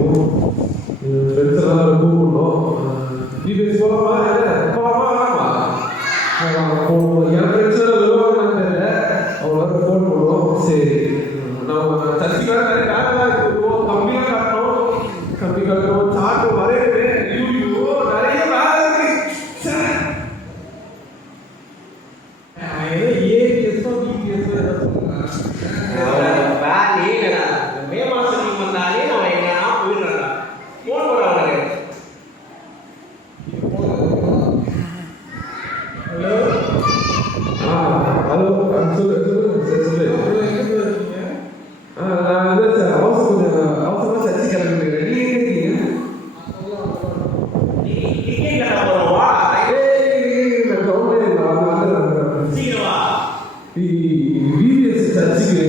செய்வோம். ஃப்ரெண்ட்ஸ் எல்லாம் கூப்பிடணும். டிபிஎஸ் போகலாமா? போகலாமா? போகணும். என் ஃப்ரெண்ட்ஸ் எல்லாம் வருவாங்கன்னு தெரியல. அவங்க வர ஃபோன் பண்ணுவோம். சரி, நம்ம சர்ச்சுக்காக நிறைய காட்டெல்லாம் இருக்குவோம். கம்மியாக காட்டணும், கம்மி காட்டணும், சாட்டு வரையுது. ஐயோ நிறைய வேலை இருக்கு. ஏபிஎஸ்ஸோ பிபிஎஸ்ஸோ ஏதாவது மே மாசத்துக்கு வந்தாலே அவன் எங்கன்னா போயிடுறாங்க. போன் போடுறாங்க. ஹலோ ஹலோ சொல்லு. நான் வந்து அவசரமாக சர்ச்சு கிளம்பிட்டு ரெடி இருக்கீங்க.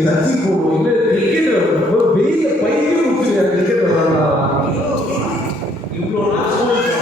சர்ச்சுக்கு போகணும். இல்லை டிக்கெட் வெயில பைக்கே முடிச்சு டிக்கெட் வராங்களா? இவ்வளோ நாள் ஸ்கூல் செய்ய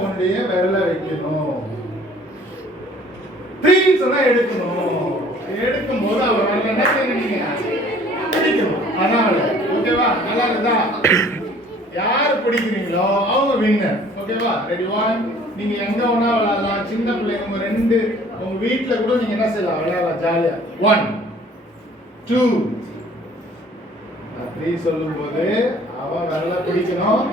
உன்னுடைய விரலை வைக்கணும். த்ரீன்னு சொன்னா எடுக்கணும். எடுக்கும் போது அவர் விரல என்ன செய்யறீங்க? பிடிக்கணும். அதனால ஓகேவா? நல்லா இருக்குதா? யார் பிடிக்கிறீங்களோ அவங்க வின்னர். ஓகேவா? ரெடி? ஒன். நீங்க எங்க வேணா விளையாடலாம். சின்ன பிள்ளைங்க உங்க ரெண்டு உங்க வீட்டுல கூட நீங்க என்ன செய்யலாம்? விளையாடலாம் ஜாலியா. 1 2 3 சொல்லும் போது அவன் விரல பிடிக்கணும்,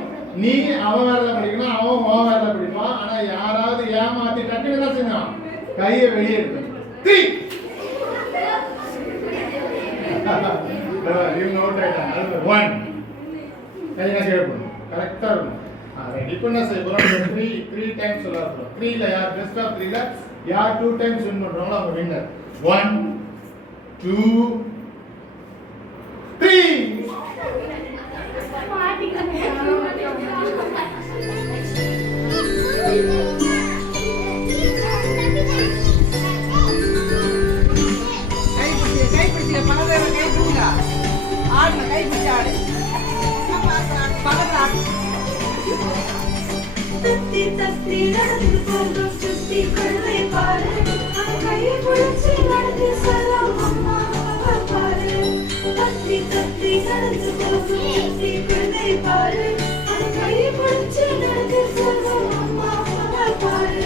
நீ அவன் விரல பிடிக்கணும், அவன் உன் விரல பிடிப்பான். ஆனா யாராவது ஏமாத்தி டக்குன்னு என்ன செய்யணும்? கையை வெளியே எடுக்கணும். 3 இவங்க அவுட் ஆயிட்டாங்க. 1 கையை கேட்கணும். கரெக்டா இருக்கும். ரெடி பண்ண செய்ய போறோம். 3 டைம்ஸ் சொல்ல போறோம். 3ல யார் பெஸ்ட் ஆஃப் 3ல யார் 2 டைம்ஸ் வின் பண்றாங்களோ அவங்க வின்னர். 1 2 3 தத்தி தத்தி நடந்து போகும் சுத்தி கழுதை பாரு, கையை பிடிச்சி நடந்து செல்லும் அம்மா பாரு. தத்தி தத்தி நடந்து போகும் சுத்தி கழுதை பாரு, கையை பிடிச்சி நடந்து செல்லும் அம்மா பாரு.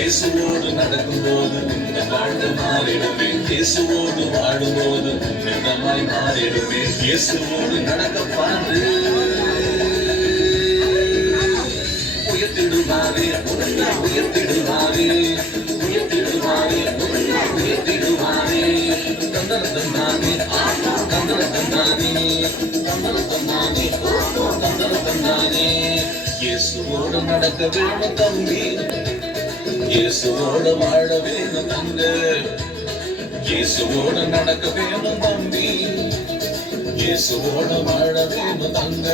இயேசுவோடு நடக்கும்போது உங்கள் வாழ்வு மாறிடுமே. இயேசுவோடு வாழும்போது உன்னதமாய் மாறிடுமே. இயேசுவோடு நடக்க பாரு, உயர்த்திடுவாரே உன்னை உயர்த்திடுவாரே, உயர்த்திடுவாரே உன்னை உயர்த்திடுவாரே. தந்தன தந்தானே ஆமா தந்தன தந்தானே, தந்தன தந்தானே ஓ தந்தன தந்தானே. இயேசுவோடு நடக்க வேணும் தம்பி, இயேசுவோடு வாழ வேணும் தங்க, இயேசுவோடு நடக்க வேணும் தம்பி, இயேசுவோடு வாழ வேணும் தங்க.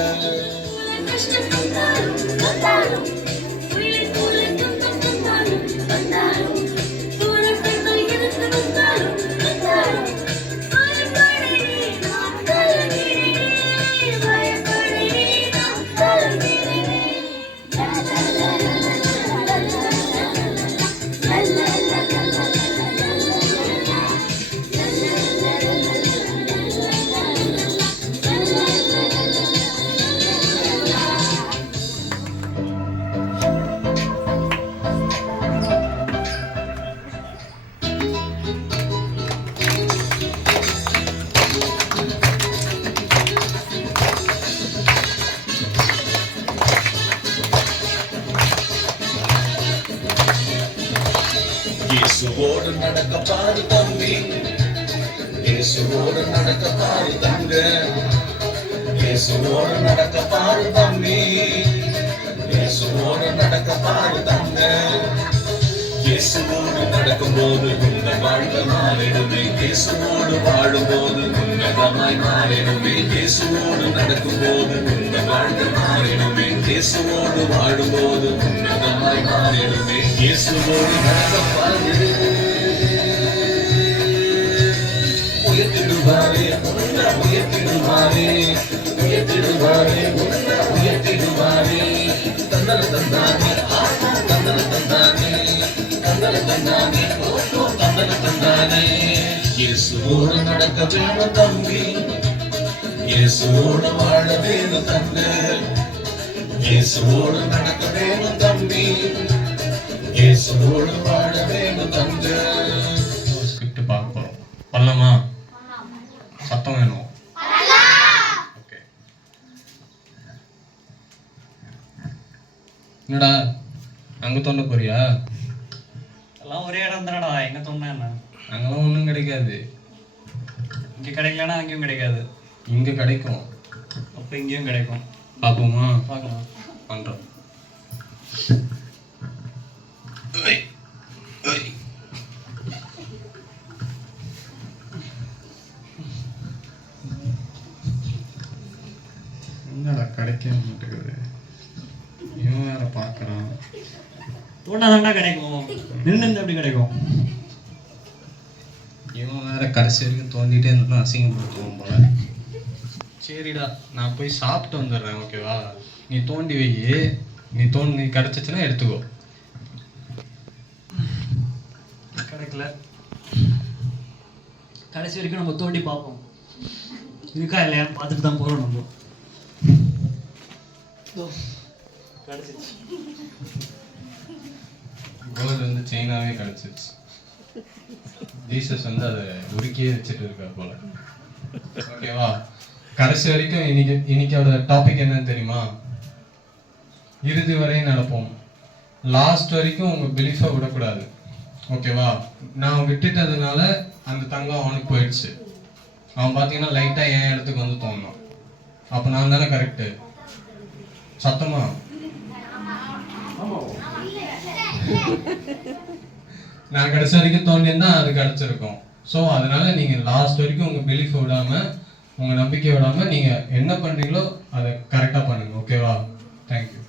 இயேசுவோடு நடக்க பாரு தம்பி இயேசுவோடு நடக்க பாரு தங்க இயேசுவோடு நடக்க பாரு தம்பி இயேசுவோடு நடக்க பாரு தங்க இயேசுவோடு நடக்கும்போது உன்ன வாழ்க்கை மாறிடுமே இயேசுவோடு வாழும்போது உன்னதமாய் மாறிடுமே இயேசுவோடு நடக்கும்போது உன்ன வாழ்க்கை மாறிடுமே இயேசுவோடு வாழும்போது உன்னதமாய் மாறிடுமே இயேசுவோடு நடக்க பாரு உயர்த்திடுவாரே உன்ன உயர்த்திடுவாரே உயர்த்திடுவாரே உன்ன உயர்த்திடுவாரே தந்தன தந்தானே தந்தன தந்தானே தந்தன தந்தானே தந்தன தந்தானே இயேசுவோடு நடக்க வேணும் தம்பி இயேசுவோடு வாழ வேணும் தங்க இயேசுவோடு நடக்க வேணும் தம்பி இயேசுவோடு வாழ வேணும் தங்க ஸ்கிரிப்ட் பார்க்க போறோம் பண்ணலாமா சத்தம் வேணும் ஓகே என்னடா அங்க தோண்ட போறியா எல்லாம் ஒரே இடம் தானடா எங்க தோணுனா என்ன அங்கெல்லாம் ஒன்றும் கிடைக்காது இங்க கிடைக்கலன்னா அங்கேயும் கிடைக்காது இங்க கிடைக்கும் அப்போ இங்கேயும் கிடைக்கும் பார்ப்போமா பார்க்கலாம் பண்றோம் என்னடா கிடைக்க மாட்டேங்குது இவன் வேற பார்க்கறான் தோண்டா தாண்டா கிடைக்கும் நின்று எப்படி கிடைக்கும் இவன் வேற கடைசி வரைக்கும் தோண்டிட்டே இருந்தா அசிங்கப்படுத்துவோம் போல சரிடா நான் போய் சாப்பிட்டு வந்துடுறேன் ஓகேவா நீ தோண்டி வை நீ கிடைச்சிச்சுன்னா எடுத்துக்கோ கிடைக்கல கடைசி வரைக்கும் நம்ம தோண்டி பார்ப்போம் இருக்கா இல்லையா பார்த்துட்டு தான் போகிறோம் நம்ம கிடைச்சிச்சு கோல்டு வந்து செயினாவே கிடைச்சிச்சு ஜீசஸ் வந்து அதை உருக்கியே வச்சுட்டு இருக்கா போல ஓகேவா கடைசி வரைக்கும் இன்னைக்கோட டாபிக் என்னன்னு தெரியுமா இறுதி வரை நடப்போம் லாஸ்ட் வரைக்கும் உங்க பிலீஃபை விடக்கூடாது ஓகேவா நான் விட்டுட்டதுனால அந்த தங்கம் அவனுக்கு போயிடுச்சு அவன் பார்த்தீங்கன்னா லைட்டாக என் இடத்துக்கு வந்து தோணும் அப்போ நான் தானே கரெக்டு சத்தமா நான் கடைசி வரைக்கும் தோண்டியிருந்தா அது கிடைச்சிருக்கும் ஸோ அதனால நீங்க லாஸ்ட் வரைக்கும் உங்க பிலீஃப் விடாம உங்க நம்பிக்கை விடாம நீங்க என்ன பண்றீங்களோ அதை கரெக்டா பண்ணுங்க ஓகேவா தேங்க்யூ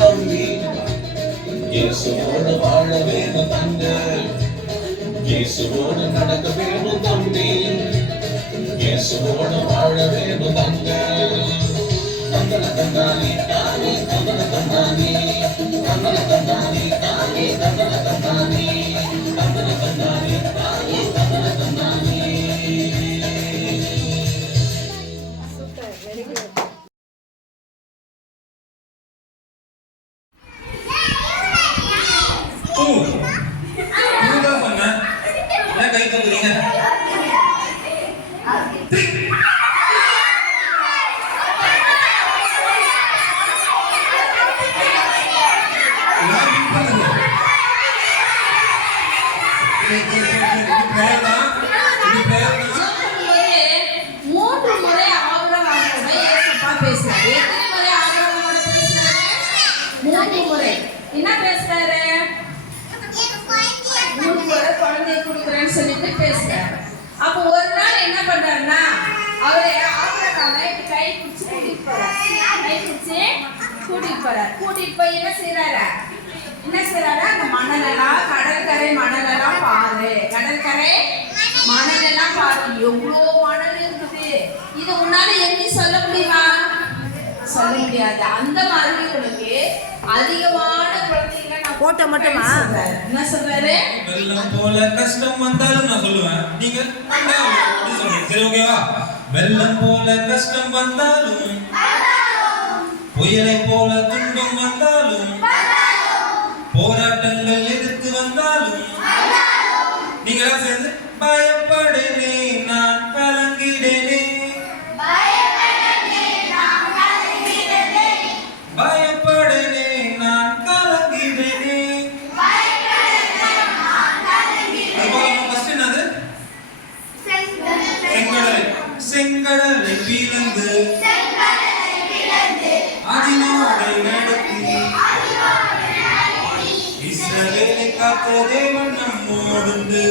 தம்பி இயேசுவோடு வாழ வேணும் தங்க இயேசுவோடு நடக்க வேணும் தம்பி இயேசுவோடு வாழ வேணும் தங்க தந்தன தந்தானே தானே தந்தன தந்தானே தந்தன தந்தானே தானே தந்தன தந்தானே தந்தன தந்தானே தானே தந்தன தந்தானே மூன்று முறை ஆபிரகாமோட ஏசப்பா பேசுறாரு. எத்தனை முறை ஆபிரகாமோட பேசுறாரு? மூன்று முறை. என்ன பேசுறாரு? 3 முறை குழந்தையை கொடுக்குறேன்னு சொல்லிட்டு பேசுறாரு. அப்போ ஒரு நாள் என்ன பண்றாருன்னா அவரை ஆபிரகாமை கை பிடிச்சு கூட்டிட்டு போறாரு. கூட்டிட்டு போய் என்ன செய்யறாரு? அந்த மணலெல்லாம் கடற்கரை மணலெல்லாம் பாரு. கடற்கரை மணலெல்லாம் பாரு. எவ்வளோ மணல் இருக்குது. இது உன்னால எண்ணி சொல்ல முடியுமா? சொல்ல முடியாது. அந்த மாதிரி உனக்கு அதிகமான குழந்தைகளை நான் போட்ட மட்டுமா என்ன சொல்றாரு? வெள்ளம் போல கஷ்டம் வந்தாலும் நான் சொல்லுவேன். நீங்க சரி ஓகேவா? வெள்ளம் போல கஷ்டம் வந்தாலும் புயலை போல துன்பம் வந்தாலும் போராட்டங்கள் எதிர்த்து வந்தாலும் நீங்க எல்லாம் சேர்ந்து பயப்படனே நான் கலங்கிடனே பயப்படனே நான் கலங்கிடனே. ஃபர்ஸ்ட் என்னது? செங்கடலை செங்கடலை பிளந்து அதினோடை நடத்தி இஸ்ரவேலை காத்த தேவன் நம்மோடுண்டு.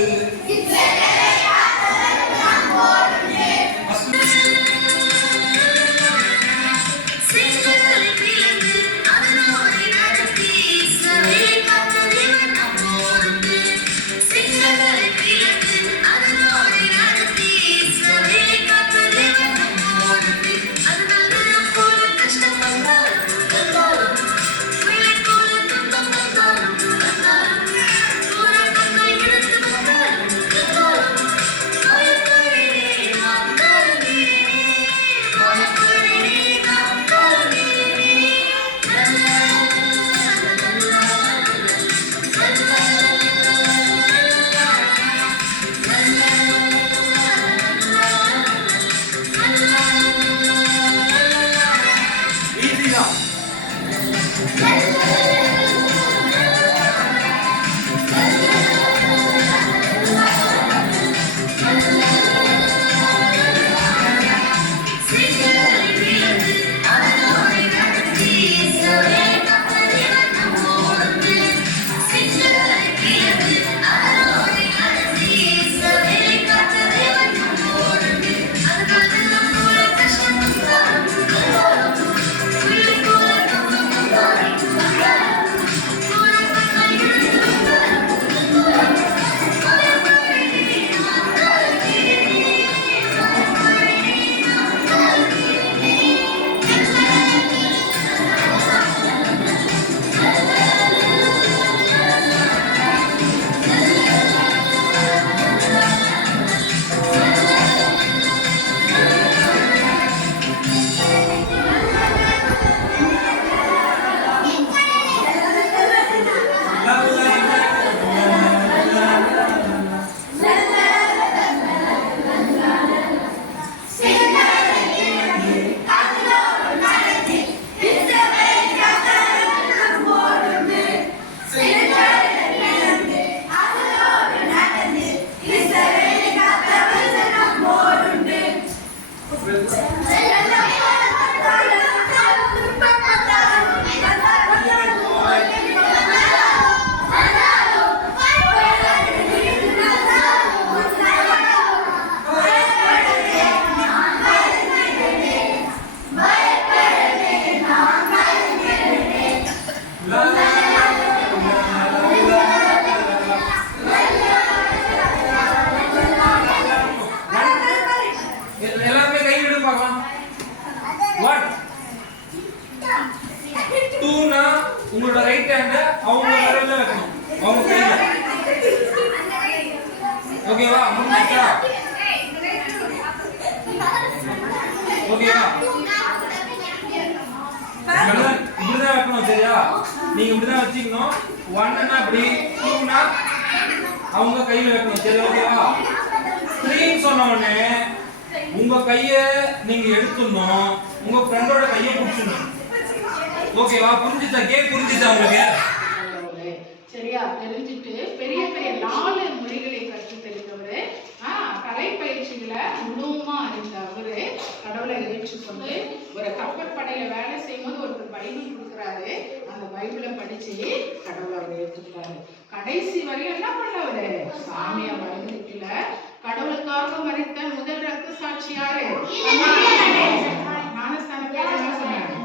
எல்லாருமே கை விடு பார்க்கலாம். 1 2னா உங்களோட ரைட் ஹேண்ட அவங்க விரல்ல வைக்கணும், அவங்க கையில. ஓகேவா? முடிஞ்சா? ஓகேவா? இப்படிதான் வைக்கணும், சரியா? நீங்க இப்படிதான் வச்சுக்கணும். 1னா அப்படி, 2னா அவங்க கையில வைக்கணும், சரி? ஓகேவா? 3ன்னு சொன்ன உடனே உங்க கைய நீங்க எடுத்துடணும், உங்க ஃப்ரெண்டோட கையை பிடிச்சிடணும். ஓகேவா? புரிஞ்சுச்சா? கேம் புரிஞ்சுச்சா உங்களுக்கு? சரியா? தெரிஞ்சுட்டு பெரிய பெரிய 4 மொழிகளை கற்று தெரிந்தவரு, கலை பயிற்சிகளை முழுவதுமா அறிந்தவரு, கடவுளை ஏற்றுக்கொண்டு ஒரு கப்பற்படையில வேலை செய்யும்போது ஒருத்தர் பைபிள் கொடுக்குறாரு, அந்த பைபிளை படிச்சு கடவுளை அவர் ஏற்றுக்கிறாரு. கடைசி வரையும் என்ன பண்ணவரு? சாமியா மறந்துக்கல. கடவுளுக்காக மறித்த முதல் ரத்த சாட்சி யாரு? ஞானஸ்தானத்துல என்ன சொன்னாரு?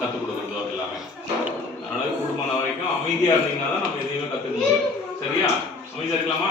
கற்றுக் கொடுக்குறதோ எல்லாமே. அதனால கூடுமான வரைக்கும் அமைதியாக இருந்தீங்கன்னா தான் நம்ம எதையுமே கற்றுக்க முடியும். சரியா? அமைதியாக இருக்கலாமா?